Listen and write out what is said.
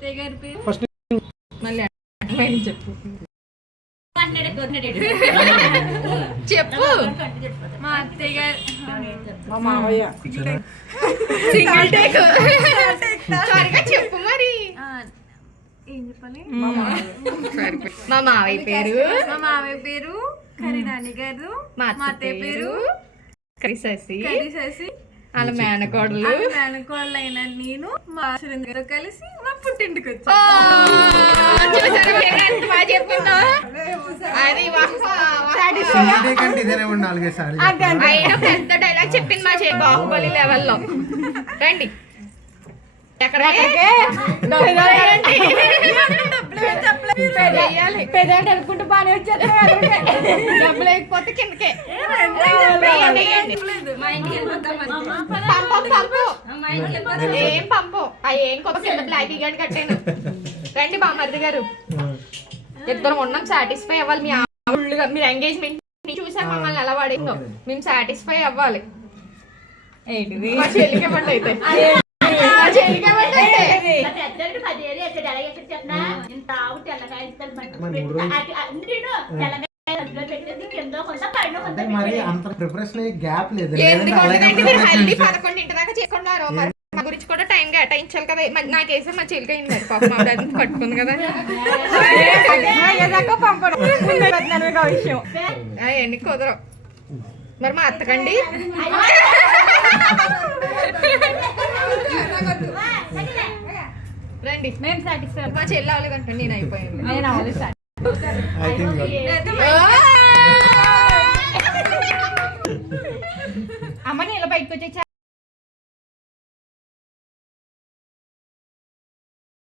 First మళ్ళీ చెప్పు చెప్పు. మా అత్తయ్య గారు, మా మావయ్య. Single take. త్వరగా చెప్పు మరి. ఏం చెప్పాలి? మా మావయ్య పేరు, మా మామయ్య పేరు కరీనాని గారు, మా మా అత్తయ్య పేరు కరిశశి, కరిశశి, వాళ్ళ మేనకోడలు అనుకోవాలైన నేను మా సురేంద్ర గారు కలిసి మా పుట్టింటికి ఓ, వచ్చాను. చూసారా మీరు ఎంత బాగా చెప్పిందో. అది అయినా పెద్ద డైలాగ్ చెప్పింది మా బాహుబలి లెవెల్లో. రండి ఎక్కడ పెద్ద అనుకుంటూ బాగానే వచ్చారు. డబ్బులు లేకపోతే కిందకే ఏం పంపు ఏం కొత్త కింద బ్లాక్ గాని కట్టాను. రండి బామర్ది గారు, ఇద్దరు ఉన్నాం, సాటిస్ఫై అవ్వాలి. మీ ఆవిడగా మీరు ఎంగేజ్మెంట్ చూసారు మమ్మల్ని ఎలా వాడిందో, మేము సాటిస్ఫై అవ్వాలి. మా చెల్లికి ఇవ్వండి అయితే, మా చెల్లికి ఇవ్వండి అయితే. ఎందుకంటే మీరు హల్దీ 11 దాకా చేసుకున్నారు, మరి మా గురించి కూడా టైం కేటాయించాలి కదా. నాకేసే మా చెల్లికి అయింది మరి, పాప మా దాన్ని పట్టుకుంది కదా. విషయం అవన్నీ కుదరవు. మరి మా అత్తకండి రండి. మేము సాటిస్ఫై. మా చెల్లి అవ్వలేదంటే నేను అయిపోయింది. నేను అవ్వలేదు సార్. అమ్మ నీళ్ళ బయటకు వచ్చే